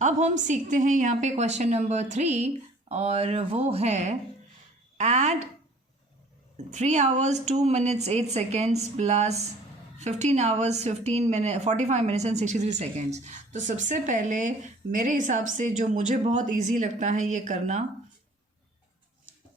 अब हम सीखते हैं यहाँ पे क्वेश्चन नंबर 3 और वो है add 3 hours 2 minutes 8 seconds plus 15 hours 15 minutes 45 minutes and 63 seconds। तो सबसे पहले मेरे हिसाब से जो मुझे बहुत इजी लगता है ये करना,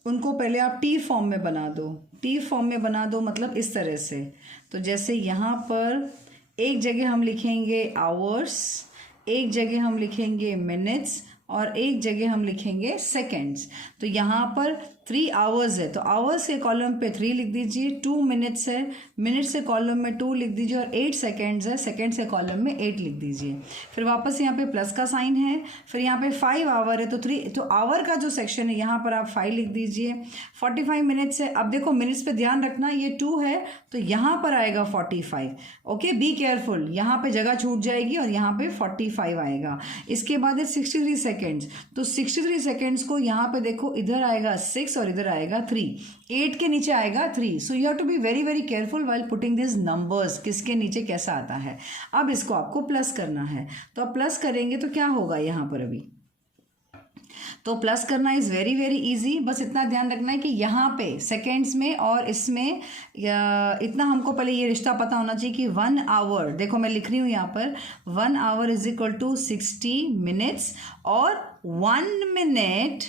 उनको पहले आप टी फॉर्म में बना दो। टी फॉर्म में बना दो मतलब इस तरह से। तो जैसे यहाँ पर एक जगह हम लिखेंगे आवर्स, एक जगह हम लिखेंगे मिनट्स और एक जगह हम लिखेंगे सेकंड्स। तो यहाँ पर 3 आवर्स है तो आवर्स के कॉलम पे 3 लिख दीजिए, 2 मिनट्स है, मिनट्स के कॉलम में 2 लिख दीजिए और 8 सेकंड्स है, सेकंड्स के कॉलम में 8 लिख दीजिए। फिर वापस यहाँ पे प्लस का साइन है, फिर यहाँ पे 5 आवर है तो 3, तो आवर का जो सेक्शन है यहाँ पर आप 5 लिख दीजिए। 45 मिनट्स है, अब देखो मिनट्स पे ध्यान रखना, ये 2 है तो यहाँ पर आएगा 45। ओके, बी केयरफुल, यहाँ पे जगह छूट जाएगी और यहाँ पे 45 आएगा। इसके बाद है 63 सेकेंड्स, तो 63 सेकेंड्स को यहाँ पे देखो इधर आएगा 6 और इधर आएगा 3, 8 के नीचे आएगा 3। So you have to be very very careful while putting this numbers, किसके नीचे कैसा आता है। अब इसको आपको प्लस करना है, तो अब प्लस करेंगे तो क्या होगा यहाँ पर अभी, तो प्लस करना इज़ वेरी वेरी इजी। बस इतना ध्यान रखना है कि यहाँ पे सेकेंड्स में और इसमें इतना हमको पहले ये रिश्ता पता होना चाहिए कि 1 आवर, देखो मैं लिख रही हूँ यहाँ पर 1 hour is equal to 60 minutes और 1 minute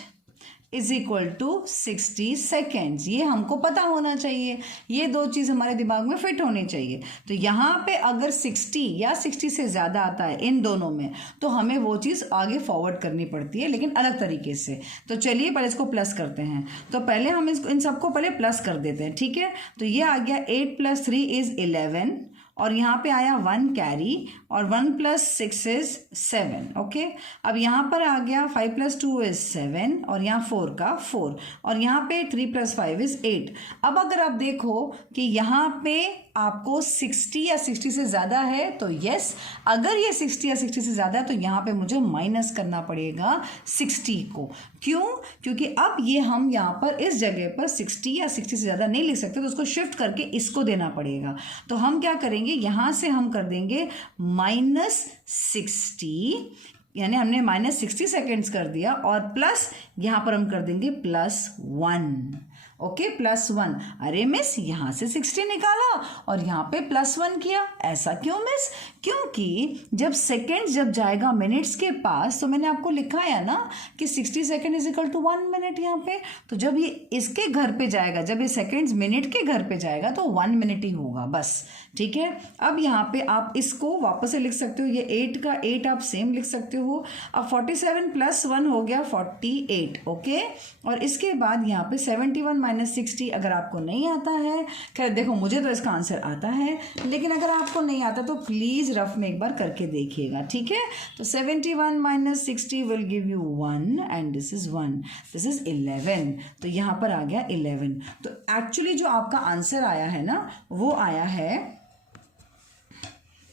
is equal to 60 seconds. ये हमको पता होना चाहिए, ये दो चीज़ हमारे दिमाग में फिट होनी चाहिए। तो यहाँ पे अगर 60 या 60 से ज़्यादा आता है इन दोनों में तो हमें वो चीज़ आगे फॉरवर्ड करनी पड़ती है, लेकिन अलग तरीके से। तो चलिए पहले इसको प्लस करते हैं। तो पहले हम इसको इन सबको पहले प्लस कर देते हैं, ठीक है। तो ये आ गया 8 + 3 इज़ 11 और यहाँ पे आया 1 कैरी और 1 + 6 इज 7। ओके, अब यहाँ पर आ गया 5 + 2 इज 7 और यहाँ 4 का 4 और यहाँ पे 3 + 5 इज 8। अब अगर आप देखो कि यहाँ पे आपको 60 या 60 से ज़्यादा है तो यस, अगर ये 60 या 60 से ज़्यादा है तो यहाँ पे मुझे माइनस करना पड़ेगा 60 को। क्यों? क्योंकि अब ये हम यहाँ पर इस जगह पर 60 या 60 से ज़्यादा नहीं लिख सकते, तो उसको शिफ्ट करके इसको देना पड़ेगा। तो हम क्या करेंगे, यहाँ से हम कर देंगे -60, यानी हमने -60 सेकेंड्स कर दिया और प्लस यहाँ पर हम कर देंगे +1। ओके, +1। अरे मिस, यहाँ से 60 निकाला और यहाँ पे +1 किया, ऐसा क्यों मिस? क्योंकि जब सेकेंड जब जाएगा मिनट्स के पास तो मैंने आपको लिखा है ना कि 60 second is equal to 1 minute यहाँ पे। तो जब ये इसके घर पे जाएगा, जब ये सेकेंड्स मिनट के घर पे जाएगा तो 1 मिनट ही होगा बस, ठीक है। अब यहाँ पे आप इसको वापस से लिख सकते हो, ये 8 का 8 आप सेम लिख सकते हो। अब 47 + 1 हो गया 48। ओके, और इसके बाद यहाँ पे 71 - 60 अगर आपको नहीं आता है, खैर देखो मुझे तो इसका आंसर आता है, लेकिन अगर आपको नहीं आता तो प्लीज़ रफ में एक बार करके देखिएगा, ठीक है। तो 71 - 60 will give you 1 and this is 1, this is 11। तो यहाँ पर आ गया 11। तो एक्चुअली जो आपका आंसर आया है ना वो आया है,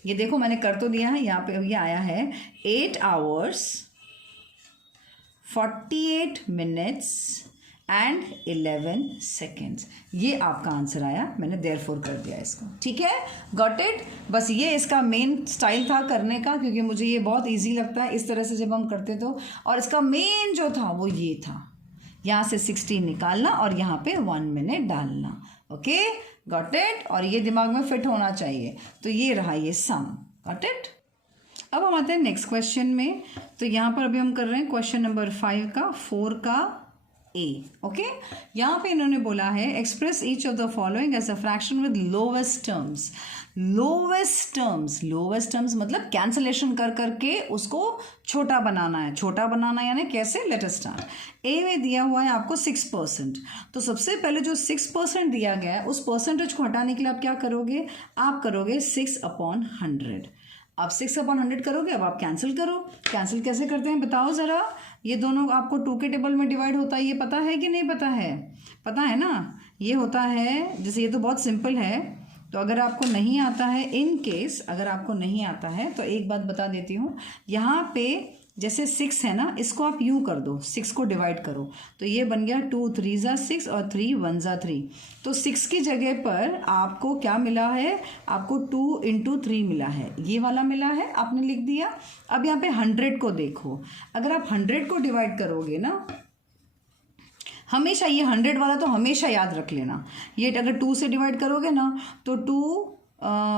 ये देखो मैंने कर तो दिया है, यहाँ पे ये आया है 8 hours 48 minutes एंड 11 seconds। ये आपका आंसर आया, मैंने देयरफॉर कर दिया इसको, ठीक है। Got it? बस ये इसका मेन स्टाइल था करने का, क्योंकि मुझे ये बहुत इजी लगता है इस तरह से जब हम करते तो। और इसका मेन जो था वो ये था, यहाँ से 60 निकालना और यहाँ पे 1 मिनट डालना। Okay, got it? और ये दिमाग में फिट होना चाहिए। तो ये रहा ये सम, गॉट इट? अब हम आते हैं नेक्स्ट क्वेश्चन में। तो यहाँ पर अभी हम कर रहे हैं क्वेश्चन नंबर 5 का 4 का ए। ओके, यहाँ पे इन्होंने बोला है express each of the following as a fraction with lowest terms. Lowest terms मतलब कैंसलेशन कर करके उसको छोटा बनाना है। छोटा बनाना यानी कैसे? Let us start. ए में दिया हुआ है आपको 6%। तो सबसे पहले जो 6% दिया गया है उस परसेंटेज को हटाने के लिए आप क्या करोगे? आप करोगे 6/100। अब 6/100 करोगे, अब आप कैंसिल करो। कैंसिल कैसे करते हैं बताओ ज़रा? ये दोनों आपको 2 के टेबल में डिवाइड होता है, ये पता है कि नहीं पता है? पता है ना, ये होता है जैसे, ये तो बहुत सिंपल है। तो अगर आपको नहीं आता है, इन केस अगर आपको नहीं आता है तो एक बात बता देती हूँ, यहाँ पे जैसे 6 है ना, इसको आप यूं कर दो, 6 को डिवाइड करो तो ये बन गया 2 3 ज़ा 6 और 3 1 ज़ा 3। तो 6 की जगह पर आपको क्या मिला है, आपको 2 इंटू 3 मिला है, ये वाला मिला है, आपने लिख दिया। अब यहाँ पे 100 को देखो, अगर आप 100 को डिवाइड करोगे ना, हमेशा ये 100 वाला तो हमेशा याद रख लेना, ये अगर 2 से डिवाइड करोगे ना तो 2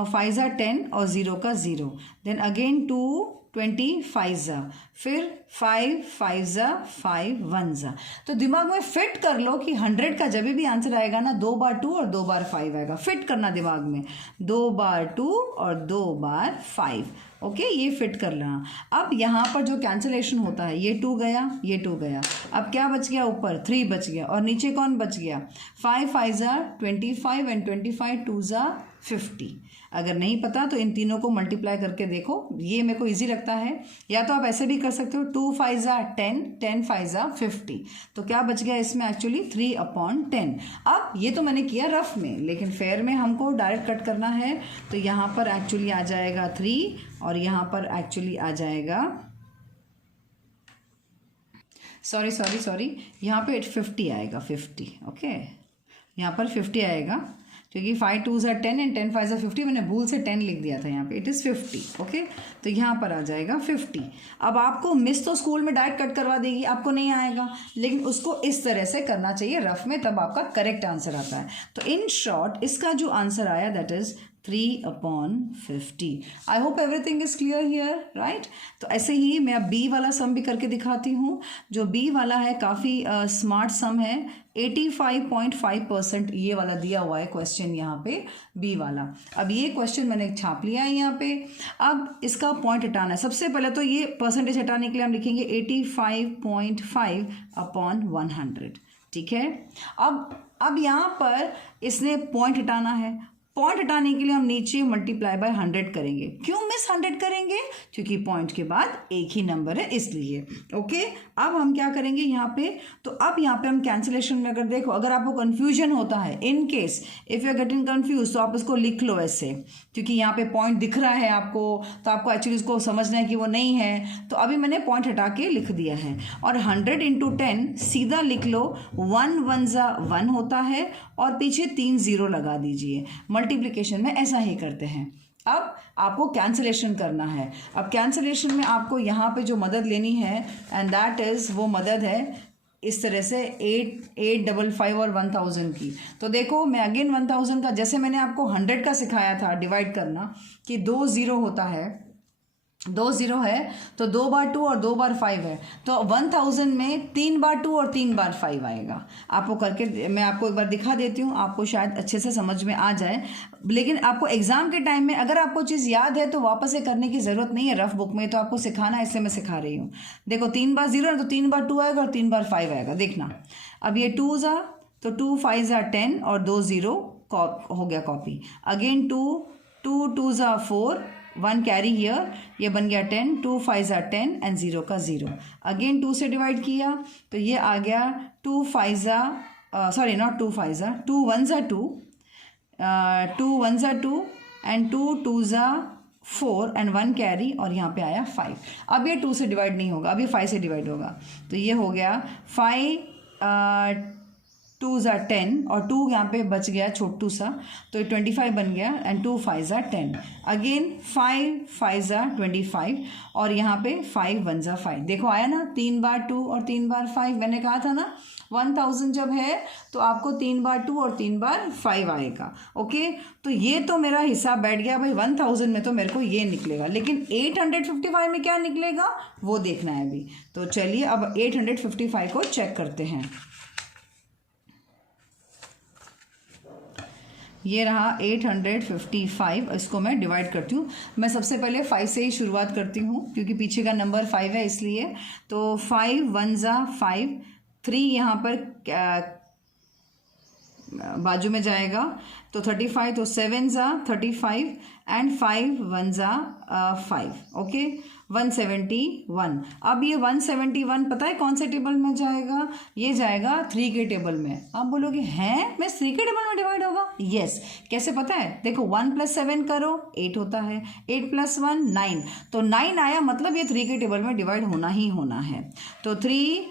5 ज़ा 10 और 0 का 0, देन अगेन 2 25 ज़ा, फिर 5 5 ज़ा 5 1 ज़ा। तो दिमाग में फिट कर लो कि 100 का जब भी आंसर आएगा ना 2 बार 2 और 2 बार 5 आएगा, फिट करना दिमाग में, 2 बार 2 और 2 बार 5। ओके, ये फिट कर लेना। अब यहाँ पर जो कैंसिलेशन होता है, ये 2 गया, ये 2 गया, अब क्या बच गया, ऊपर 3 बच गया और नीचे कौन बच गया, 5 5 ज़ा 25 एंड 25 2 ज़ा 50। अगर नहीं पता तो इन तीनों को मल्टीप्लाई करके देखो, ये मेरे को इजी लगता है। या तो आप ऐसे भी कर सकते हो, 2 5 ज़ा 10, 10 5 ज़ा 50। तो क्या बच गया इसमें एक्चुअली 3/10। अब ये तो मैंने किया रफ में, लेकिन फेयर में हमको डायरेक्ट कट करना है, तो यहाँ पर एक्चुअली आ जाएगा 3 और यहाँ पर एक्चुअली आ जाएगा, सॉरी यहाँ पे 50 आएगा, 50। ओके, यहाँ पर 50 आएगा क्योंकि 5 2 ज़ा 10 एंड 10 5 ज़ा 50, मैंने भूल से 10 लिख दिया था यहाँ पे, इट इज़ 50। ओके, तो यहाँ पर आ जाएगा 50। अब आपको मिस तो स्कूल में डायरेक्ट कट करवा देगी, आपको नहीं आएगा, लेकिन उसको इस तरह से करना चाहिए रफ में, तब आपका करेक्ट आंसर आता है। तो इन शॉर्ट इसका जो आंसर आया that is 3/50। I hope everything is clear here, right. तो ऐसे ही मैं अब बी वाला सम भी करके दिखाती हूँ। जो बी वाला है काफ़ी स्मार्ट सम है, 85.5% ये वाला दिया हुआ है क्वेश्चन यहाँ पे बी वाला। अब ये क्वेश्चन मैंने छाप लिया है यहाँ पे। अब इसका पॉइंट हटाना है। सबसे पहले तो ये परसेंटेज हटाने के लिए हम लिखेंगे 85.5/100, ठीक है। अब यहाँ पर इसने पॉइंट हटाना है, पॉइंट हटाने के लिए हम नीचे मल्टीप्लाई बाय 100 करेंगे। क्यों मिस 100 करेंगे, क्योंकि पॉइंट के बाद एक ही नंबर है इसलिए। ओके, अब हम क्या करेंगे यहाँ पे, तो अब यहाँ पे हम कैंसिलेशन में अगर देखो, अगर आपको कंफ्यूजन होता है, in case if you are getting confuse, तो आप इसको लिख लो ऐसे, क्योंकि यहाँ पे पॉइंट दिख रहा है आपको, तो आपको एक्चुअली उसको समझना है कि वो नहीं है। तो अभी मैंने पॉइंट हटा के लिख दिया है। और 100 × 10 सीधा लिख लो, 1 1 ज़ा 1 होता है और पीछे 3 0 लगा दीजिए। मल्टीप्लिकेशन में ऐसा ही करते हैं। अब आपको कैंसिलेशन करना है। अब कैंसिलेशन में आपको यहाँ पे जो मदद लेनी है, एंड दैट इज़, वो मदद है इस तरह से 855 और 1000 की। तो देखो मैं अगेन 1000 का, जैसे मैंने आपको 100 का सिखाया था डिवाइड करना, कि 2 0 होता है, 2 0 है तो 2 बार 2 और 2 बार 5 है, तो 1000 में 3 बार 2 और 3 बार 5 आएगा। आपको करके मैं आपको एक बार दिखा देती हूँ, आपको शायद अच्छे से समझ में आ जाए। लेकिन आपको एग्जाम के टाइम में अगर आपको चीज़ याद है तो वापस से करने की ज़रूरत नहीं है रफ बुक में, तो आपको सिखाना है, इसलिए मैं सिखा रही हूँ। देखो 3 बार 0 है तो 3 बार 2 आएगा और 3 बार 5 आएगा, देखना। अब ये 2 ज़ा, तो 2 5 ज़ा 10 और 2 0 हो गया कॉपी। अगेन 2 ज़ा 4, 1 कैरी हियर, ये बन गया 10, 2 5 ज़ा 10 एंड 0 का 0। अगेन 2 से डिवाइड किया तो ये आ गया 2 5 ज़ा, सॉरी नॉट 2 5 ज़ा, 2 1 ज़ा 2, 2 1 ज़ा 2 एंड 2 2 ज़ा 4 एंड 1 कैरी, और यहाँ पे आया 5। अब ये 2 से डिवाइड नहीं होगा, अब ये 5 से डिवाइड होगा। तो ये हो गया 5 2 ज़ा 10 और 2 यहाँ पे बच गया छोटू सा, तो ये 25 बन गया, एंड 2 5 ज़ा 10। अगेन 5 5 ज़ा 25 और यहाँ पे 5 1 ज़ा 5। देखो आया ना, 3 बार 2 और 3 बार 5। मैंने कहा था ना 1000 जब है तो आपको 3 बार 2 और 3 बार 5 आएगा। ओके, तो ये तो मेरा हिसाब बैठ गया भाई, 1000 में तो मेरे को ये निकलेगा, लेकिन 855 में क्या निकलेगा वो देखना है अभी। तो चलिए अब 855 को चेक करते हैं। ये रहा 855, इसको मैं डिवाइड करती हूँ। मैं सबसे पहले 5 से ही शुरुआत करती हूँ क्योंकि पीछे का नंबर 5 है इसलिए। तो 5 1 ज़ा 5, 3 यहाँ पर बाजू में जाएगा तो 35, तो 7 ज़ा 35 एंड 5 1 ज़ा 5। ओके, 171। अब ये 171 पता है कौन से टेबल में जाएगा? ये जाएगा 3 के टेबल में। आप बोलोगे हैं मैं 3 के टेबल में डिवाइड होगा? यस। कैसे पता है? देखो 1 + 7 करो 8 होता है, 8 + 1 9, तो 9 आया, मतलब ये 3 के टेबल में डिवाइड होना ही होना है। तो 3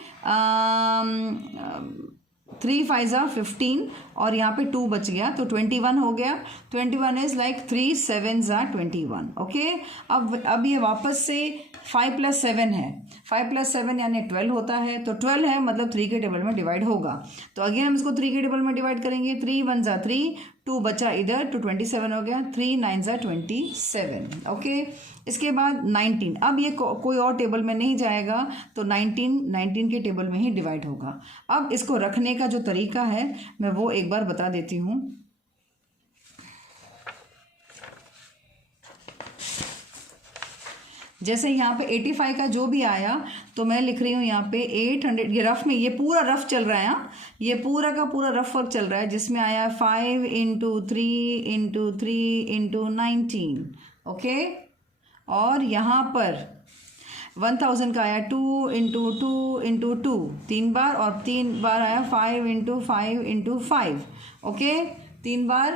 5 ज़ा 15 और यहाँ पे 2 बच गया तो 21 हो गया। 21 इज लाइक 3 7 ज़ा 21। ओके, अब ये वापस से 5 + 7 है, 5 + 7 यानी 12 होता है, तो 12 है मतलब 3 के टेबल में डिवाइड होगा। तो अगेन हम इसको 3 के टेबल में डिवाइड करेंगे। 3 1 ज़ा 3, 2 बचा इधर तो 27 हो गया। 3 9 ज़ा 27। ओके, इसके बाद 19। अब ये कोई और टेबल में नहीं जाएगा, तो 19 के टेबल में ही डिवाइड होगा। अब इसको रखने का जो तरीका है मैं वो एक बार बता देती हूँ। जैसे यहाँ पे 85 का जो भी आया तो मैं लिख रही हूँ यहाँ पे 800। ये रफ में, ये पूरा रफ चल रहा है। हाँ, ये पूरा का पूरा रफ वर्क चल रहा है, जिसमें आया 5 × 3 × 3 × 19। ओके, और यहाँ पर 1000 का आया 2 × 2 × 2 3 बार, और 3 बार आया 5 × 5 × 5। ओके, 3 बार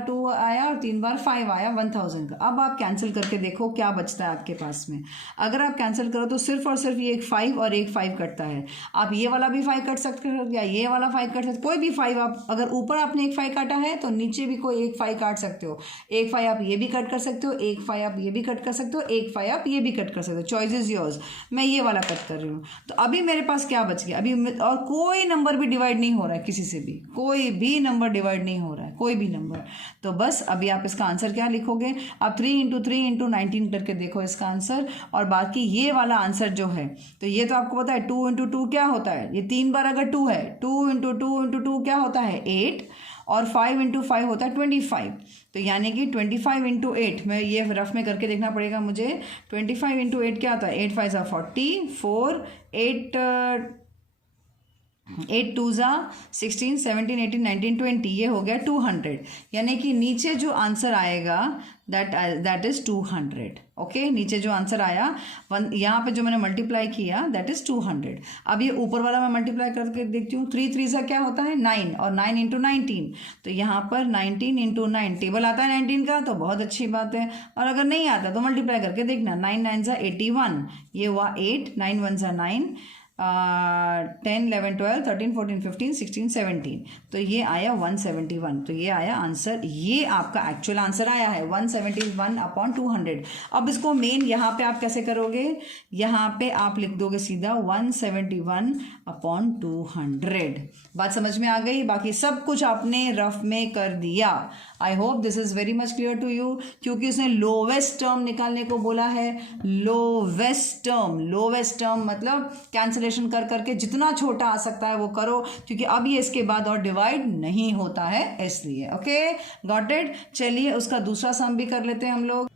2 आया और 3 बार 5 आया 1000 का। अब आप कैंसिल करके देखो क्या बचता है आपके पास में। अगर आप कैंसिल करो तो सिर्फ और सिर्फ ये एक 5 और एक 5 कटता है। आप ये वाला भी 5 कट सकते हो या ये वाला 5 कट सकते, कोई भी 5 आप, अगर ऊपर आपने एक 5 काटा है तो नीचे भी कोई एक 5 काट सकते हो। एक 5 आप ये भी कट कर सकते हो, एक 5 आप ये भी कट कर सकते हो, एक 5 आप ये भी कट कर सकते हो। Choice is yours. मैं ये वाला कट कर रही हूँ। तो अभी मेरे पास क्या बच गया? अभी और कोई नंबर भी डिवाइड नहीं हो रहा है, किसी से भी कोई भी नंबर डिवाइड नहीं हो रहा है, कोई भी नंबर। तो बस अभी आप इसका आंसर क्या लिखोगे? आप 3 × 3 × 19 करके देखो इसका आंसर। और बाकी ये वाला आंसर जो है, तो ये तो आपको पता है 2 × 2 क्या होता है? ये 3 बार अगर 2 है, 2 × 2 × 2 क्या होता है? 8, और 5 × 5 होता है 25। तो यानी कि 25 × 8, मैं ये रफ में करके देखना पड़ेगा मुझे। 25 × 8 क्या होता है? 8 5 ज़ा 44, 8 2 ज़ा 16, 17 18 19 20, ये हो गया 200। यानी कि नीचे जो आंसर आएगा दैट इज 200। ओके, नीचे जो आंसर आया यहाँ पे जो मैंने मल्टीप्लाई किया दैट इज 200। अब ये ऊपर वाला मैं मल्टीप्लाई करके देखती हूँ। 3 3 ज़ा क्या होता है? 9, और 9 × 19, तो यहाँ पर 19 × 9 टेबल आता है 19 का, तो बहुत अच्छी बात है। और अगर नहीं आता तो मल्टीप्लाई करके देखना। 9 9 ज़ा 81, ये हुआ 8, 9 1 ज़ा 9, 10 11 12 13 14 15 16 17, तो ये आया 171। तो ये आया आंसर, ये आपका एक्चुअल आंसर आया है 171/200। अब इसको मेन यहाँ पे आप कैसे करोगे? यहाँ पे आप लिख दोगे सीधा 171/200। बात समझ में आ गई? बाकी सब कुछ आपने रफ में कर दिया। I hope this is very much clear to you, क्योंकि उसने लोवेस्ट टर्म निकालने को बोला है। लोवेस्ट टर्म मतलब कैंसिलेशन कर करके जितना छोटा आ सकता है वो करो, क्योंकि अब ये इसके बाद और डिवाइड नहीं होता है इसलिए। Okay, got it. चलिए उसका दूसरा सम भी कर लेते हैं हम लोग।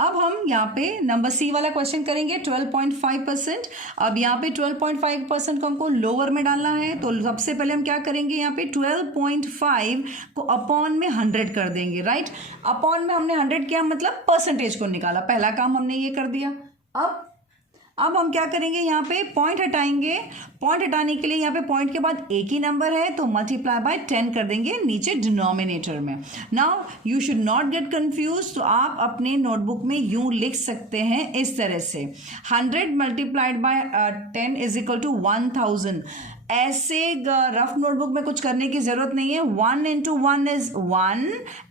अब हम यहाँ पे नंबर सी वाला क्वेश्चन करेंगे 12.5%। अब यहाँ पे 12.5% को हमको लोअर में डालना है, तो सबसे पहले हम क्या करेंगे? यहाँ पे 12.5 को अपॉन में 100 कर देंगे। राइट, अपॉन में हमने 100 किया मतलब परसेंटेज को निकाला। पहला काम हमने ये कर दिया। अब हम क्या करेंगे? यहाँ पे पॉइंट हटाएंगे। पॉइंट हटाने के लिए यहाँ पे पॉइंट के बाद एक ही नंबर है तो मल्टीप्लाई बाय 10 कर देंगे नीचे डिनोमिनेटर में। Now you should not get confuse, तो आप अपने नोटबुक में यूं लिख सकते हैं इस तरह से 100 × 10 = 1000। ऐसे रफ नोटबुक में कुछ करने की जरूरत नहीं है। 1 × 1 इज 1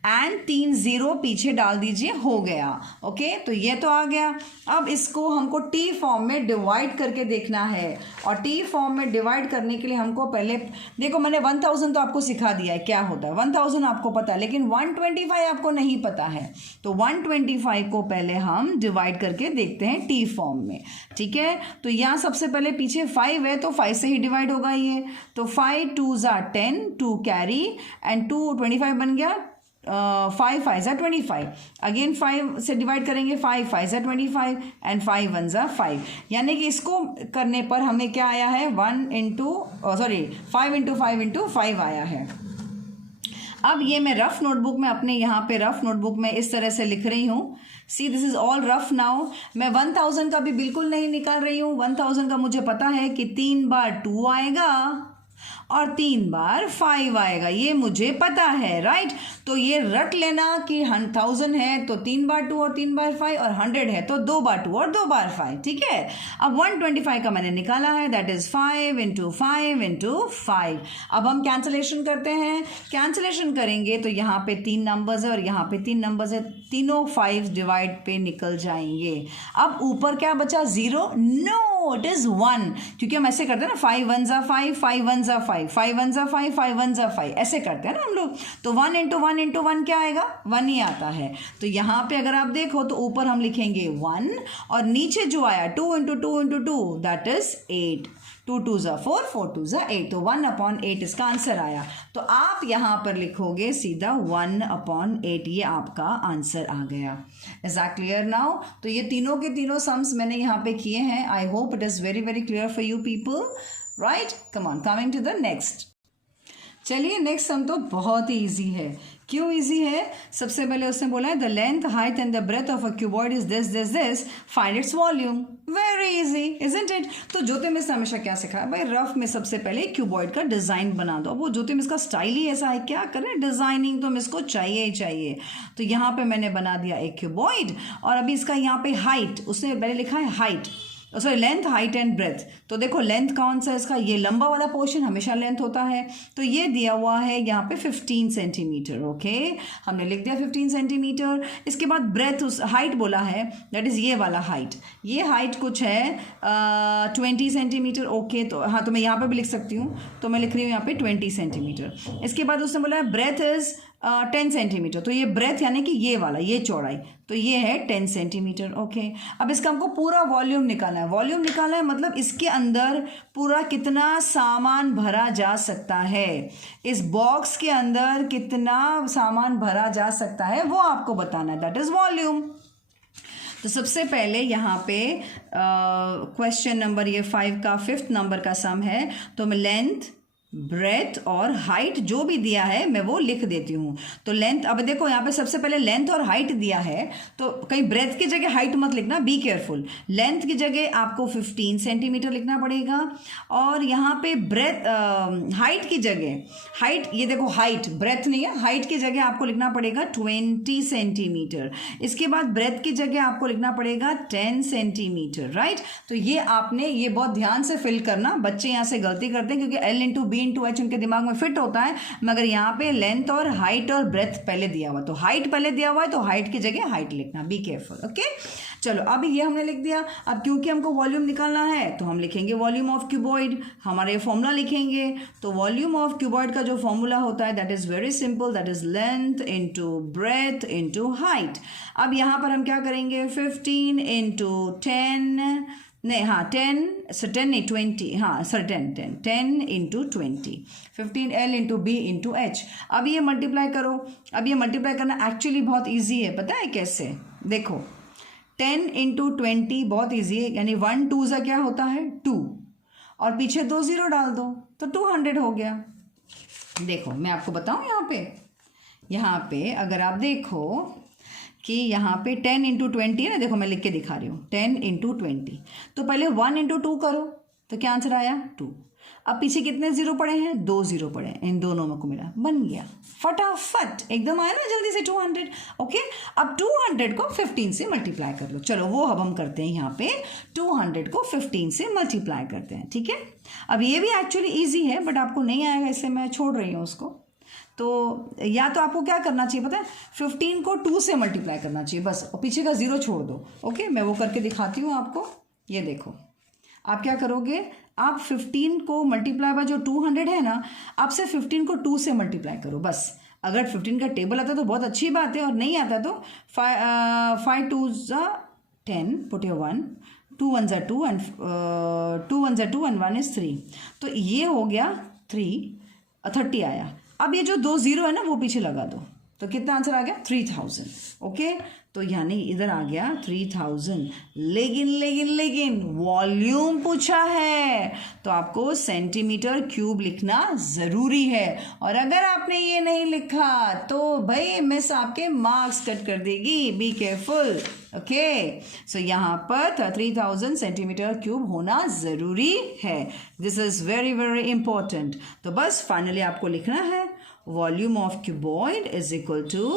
एंड 3 0 पीछे डाल दीजिए, हो गया। ओके, तो ये तो आ गया। अब इसको हमको टी फॉर्म में डिवाइड करके देखना है, और टी फॉर्म में डिवाइड करने के लिए हमको पहले देखो, मैंने 1000 तो आपको सिखा दिया है क्या होता है। 1000 आपको पता है, लेकिन 125 आपको नहीं पता है। तो 125 को पहले हम डिवाइड करके देखते हैं टी फॉर्म में। ठीक है, तो यहाँ सबसे पहले पीछे 5 है तो 5 से ही डिवाइड होगा ये। तो 5 2 ज़ा 10, 2 कैरी एंड 2 25 बन गया। 5 5 ज़ा 25, अगेन 5 से डिवाइड करेंगे। 5 5 ज़ा 25 एंड 5 1 ज़ा 5। यानी कि इसको करने पर हमें क्या आया है? 5 × 5 × 5 आया है। अब ये मैं रफ नोटबुक में अपने यहाँ पे रफ नोटबुक में इस तरह से लिख रही हूँ see this is all rough now. मैं 1000 का भी बिल्कुल नहीं निकाल रही हूँ। 1000 का मुझे पता है कि 3 बार 2 आएगा और 3 बार 5 आएगा, ये मुझे पता है, राइट। तो ये रट लेना कि 1000 है तो 3 बार 2 और 3 बार 5, और 100 है तो 2 बार 2 और 2 बार 5, ठीक है। अब 125 का मैंने निकाला है, दैट इज 5 इंटू 5 इंटू 5। अब हम कैंसलेशन करते हैं। कैंसलेशन करेंगे तो यहाँ पे 3 नंबर्स है और यहाँ पे 3 नंबर्स है, तीनों 5 डिवाइड पे निकल जाएंगे। अब ऊपर क्या बचा? 0? नो, इट इज 1, क्योंकि हम ऐसे करते हैं ना, 5 1 जा 5, 5 1 जा 5, 5 1 जा 5, 5 1 जा 5, ऐसे करते हैं ना हम लोग। तो 1 इंटू 1 इंटू 1 क्या आएगा? 1 ही आता है। तो यहाँ पे अगर आप देखो तो ऊपर हम लिखेंगे 1 और नीचे जो आया 2 इंटू 2 इंटू 2, दैट इज 8। 2 2 जा 4, 4 2 जा 8, तो 1/8 इसका आंसर आया। तो आप यहाँ पर लिखोगे सीधा 1/8, ये आपका आंसर आ गया। Is that clear now? तो ये तीनों के तीनों सम्स मैंने यहाँ पे किए हैं। I hope it is very very clear for you people, right. Come on, coming to the next. चलिए नेक्स्ट सम तो बहुत ही ईजी है। क्यों ईजी है? सबसे पहले उसने बोला है the length, height and the breadth of a cuboid is this this this, find its volume. Very easy, isn't it? तो ज्योति मिस ने हमेशा क्या सिखाया भाई, रफ में सबसे पहले क्यूबॉइड का डिजाइन बना दो। वो ज्योति मिस का स्टाइल ही ऐसा है, क्या करें, डिजाइनिंग तो मिस को चाहिए ही चाहिए। तो यहाँ पे मैंने बना दिया एक क्यूबॉइड, और अभी इसका यहाँ पे हाइट, उसने पहले लिखा है height, sorry length, height and breadth. तो देखो लेंथ कौन सा है इसका, ये लंबा वाला पोर्शन हमेशा लेंथ होता है, तो ये दिया हुआ है यहाँ पे 15 सेंटीमीटर। ओके, हमने लिख दिया 15 सेंटीमीटर। इसके बाद ब्रेथ, उस हाइट बोला है, दैट इज ये वाला हाइट, ये हाइट कुछ है 20 सेंटीमीटर। ओके, तो हाँ, तो मैं यहाँ पे भी लिख सकती हूँ, तो मैं लिख रही हूँ यहाँ पे 20 सेंटीमीटर। इसके बाद उसने बोला है ब्रेथ इज 10 सेंटीमीटर, तो ये ब्रेथ यानी कि ये वाला, ये चौड़ाई, तो ये है 10 सेंटीमीटर। ओके, अब इसका हमको पूरा वॉल्यूम निकालना है। वॉल्यूम निकालना है मतलब इसके अंदर पूरा कितना सामान भरा जा सकता है, इस बॉक्स के अंदर कितना सामान भरा जा सकता है, वो आपको बताना है, दैट इज वॉल्यूम। तो सबसे पहले यहाँ पे क्वेश्चन नंबर ये 5 का 5th नंबर का सम है, तो मैं लेंथ, ब्रेथ और हाइट जो भी दिया है मैं वो लिख देती हूँ। तो लेंथ, अब देखो यहाँ पे सबसे पहले लेंथ और हाइट दिया है, तो कहीं ब्रेथ की जगह हाइट मत लिखना, बी केयरफुल। लेंथ की जगह आपको 15 सेंटीमीटर लिखना पड़ेगा, और यहाँ पे ब्रेथ, हाइट की जगह, हाइट, ये देखो हाइट, ब्रेथ नहीं है, हाइट की जगह आपको लिखना पड़ेगा 20 सेंटीमीटर। इसके बाद ब्रेथ की जगह आपको लिखना पड़ेगा 10 सेंटीमीटर, राइट। तो ये आपने, ये बहुत ध्यान से फिल करना, बच्चे यहाँ से गलती करते हैं क्योंकि L into B into H उनके दिमाग में फिट होता है, मगर यहाँ पे लेंथ और हाइट और ब्रेथ पहले दिया हुआ, तो हाइट पहले दिया हुआ है तो हाइट की जगह हाइट लिखना, बी केयरफुल। ओके, चलो अभी ये हमने लिख दिया। अब क्योंकि हमको वॉल्यूम निकालना है तो हम लिखेंगे वॉल्यूम ऑफ क्यूबॉइड, हमारे फॉर्मूला लिखेंगे। तो वॉल्यूम ऑफ क्यूबॉइड का जो फॉर्मूला होता है that is very simple, that is length into breadth into height. अब यहाँ पर हम क्या करेंगे, 15 इंटू 10, नहीं हाँ 10, सो 10 नहीं 20, हाँ sir 10 into 20, 15L into B into H. अब ये मल्टीप्लाई करो। अब ये मल्टीप्लाई करना एक्चुअली बहुत ईजी है, पता है कैसे? देखो 10 इंटू 20 बहुत ईजी है, यानी 1 2 सा क्या होता है 2, और पीछे 2 0 डाल दो तो 200 हो गया। देखो मैं आपको बताऊँ, यहाँ पे अगर आप देखो कि यहाँ पे 10 इंटू 20 है ना, देखो मैं लिख के दिखा रही हूँ, 10 इंटू 20, तो पहले 1 इंटू 2 करो तो क्या आंसर आया 2। अब पीछे कितने जीरो पड़े हैं, 2 0 पड़े हैं, इन दोनों में को मिला, बन गया फटाफट, एकदम आया ना जल्दी से 200। ओके, अब 200 को 15 से मल्टीप्लाई कर लो। चलो वो अब हम करते हैं, यहाँ पे 200 को 15 से मल्टीप्लाई करते हैं, ठीक है। अब ये भी एक्चुअली ईजी है बट आपको नहीं आएगा, इससे मैं छोड़ रही हूँ उसको। तो या तो आपको क्या करना चाहिए पता है, 15 को 2 से मल्टीप्लाई करना चाहिए बस, और पीछे का 0 छोड़ दो। ओके, मैं वो करके दिखाती हूँ आपको। ये देखो आप क्या करोगे, आप 15 को मल्टीप्लाई बाय जो 200 है ना, आप से 15 को 2 से मल्टीप्लाई करो बस। अगर 15 का टेबल आता है तो बहुत अच्छी बात है, और नहीं आता तो 5 2 ज़ा 10, पुट योर 1, 2 1 ज़ा 2 एंड 2 1 ज़ा 2 एंड 1 इज 3, तो ये हो गया 30 आया। अब ये जो 2 0 है ना वो पीछे लगा दो, तो कितना आंसर आ गया 3000। ओके, तो यानी इधर आ गया 3000। लेकिन वॉल्यूम पूछा है तो आपको सेंटीमीटर क्यूब लिखना ज़रूरी है, और अगर आपने ये नहीं लिखा तो भाई मिस आपके मार्क्स कट कर देगी। Be careful. ओके, सो यहाँ पर 3000 सेंटीमीटर क्यूब होना ज़रूरी है। This is very very important. तो बस फाइनली आपको लिखना है volume of cuboid is equal to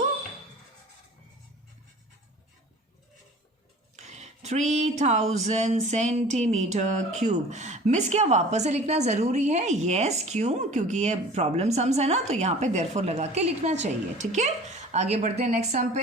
3000 centimetre cube. Miss क्या वापस से लिखना ज़रूरी है? यस, क्यों? क्योंकि ये प्रॉब्लम सम्स है ना, तो यहाँ पे देयरफॉर लगा के लिखना चाहिए। ठीक है, आगे बढ़ते हैं नेक्स्ट सम पे।